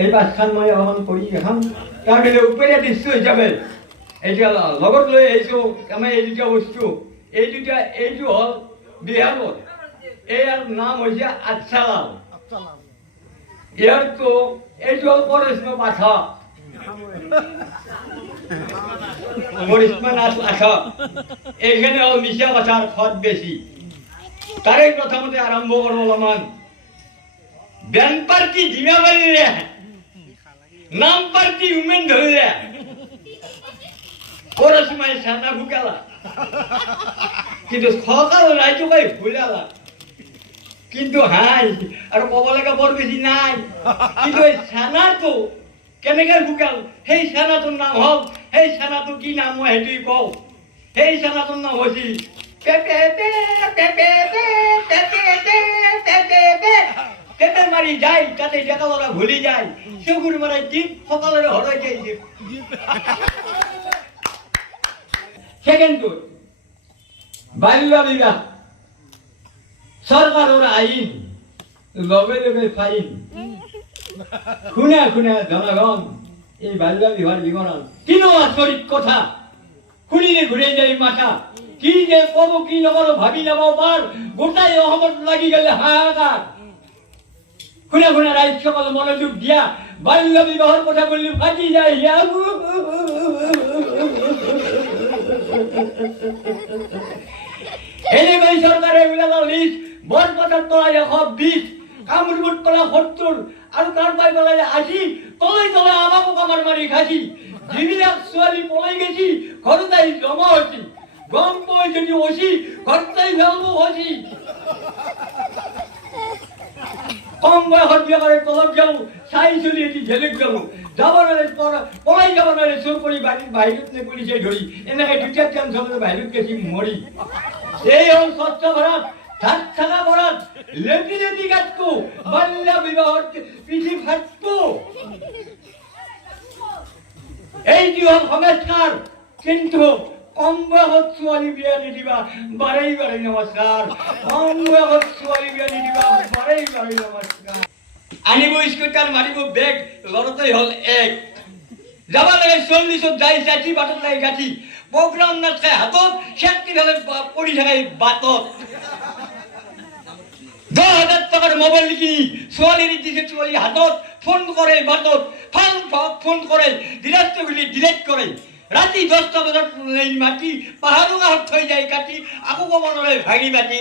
এই পাঁচখান মই অকণমান কৰি দেখাম তাৰপিছত উপৰীয়া দৃশ্য হিচাপে এতিয়া লগত লৈ আহিছোঁ আমাৰ এই দুটা বস্তু এইটো হ'ল বিহাৰত ইয়াৰ নাম হৈছে আচ্ছালাল ইয়াৰতো এইটো হ'ল পৰিষ্ণ পাঠক পৰিষ্ণনাথ পাঠক এইখানে হ'ল মিছা কথাৰ খত বেছি তাৰে প্ৰথমতে আৰম্ভ কৰোঁ অলপমান ব্যান পার্টি জিমা বাড়িলে নাম পার্টি উমেন ধরলে ওরা সময় সানা ভুকালা কিন্তু সকাল রাইজো ভাই ভুলালা কিন্তু হাই আর কব লাগা বড় বেশি নাই কিন্তু এই সানা তো কেনেকে ভুকাল সেই সানাটোর নাম হোক সেই সানাটো কি নাম মই হেতুই কও সেই সানাটোর নাম হইছি পেপে পেপে পেপে পেপে পেপে মারি যায় তাতে ডেকালরা ভুলি যায় সেগুর মারাই দ্বীপ সকালের হরাই যায় দ্বীপ সেকেন্ড বাল্য বিবাহ সরকারের আইন লগে লগে ফাইন শুনে শুনে জনগণ এই বাল্য বিবাহ বিবরণ কিনো আচরিত কথা শুনিলে ঘুরে যায় মাথা কি যে কব কি নকৰো ভাবি যাব পাৰ গোটাই অসমত লাগি গেলে হাহাকাৰ শুনে শুনে ৰাজ্যসকল মনোযোগ দিয়া বাল্য বিবাহৰ কথা বললে ফাটি যায় এনে সৰকাৰে এইবিলাকৰ লিষ্ট বৰপথাৰ তলা 120 কামৰূপত তলা 70 আৰু তাৰ পাই পেলাই 80 তলে তলে আমাকো কামাৰ মাৰি খাইছি যিবিলাক ছোৱালী পলাই গেছি ঘৰতে জমা হৈছি গম পাই যদি ওসি ঘরটাই ফেলবো ওসি কম বয়সত বিয়া করে তলব যাও চাই চলি এটি ঝেলেক যাও যাব নারে পলাই যাব নারে চোর কৰি বাড়িৰ বাহিৰত নে পুলিশে ধৰি এনেকে দুটা টেনশনে বাহিৰত গেছি মৰি এই হল স্বচ্ছ ভাৰত ধাত থাকা ভাৰত লেপি লেপি কাটকো বাল্য বিবাহৰ পিঠি ফাটকো এইটি হল সংস্কাৰ কিন্তু কম বয়সত ছোৱালী বিয়া নিদিবা বাৰেই বাৰেই নমস্কাৰ কম বয়সত ছোৱালী বিয়া নিদিবা বাৰেই বাৰেই নমস্কাৰ আনিব স্কুটাৰ মাৰিব বেগ লৰতেই হ'ল এক যাবা লাগে 40ত যাই যাঠি বাটত লাগে গাঠি প্ৰগ্ৰাম নাথাকে হাতত চেকটি ফেলে পৰি থাকে বাটত 10,000 টাকাৰ মোবাইল কিনি ছোৱালীৰ দিছে ছোৱালী হাতত ফোন কৰে বাটত ফাল ফোন কৰে ডিলেটগুলি ডিলেট কৰে রাতি 10টা বজাত এই মাটি পাহাড় গাহত থৈ যায় কাটি আকৌ কব নৰে ভাগি মাটি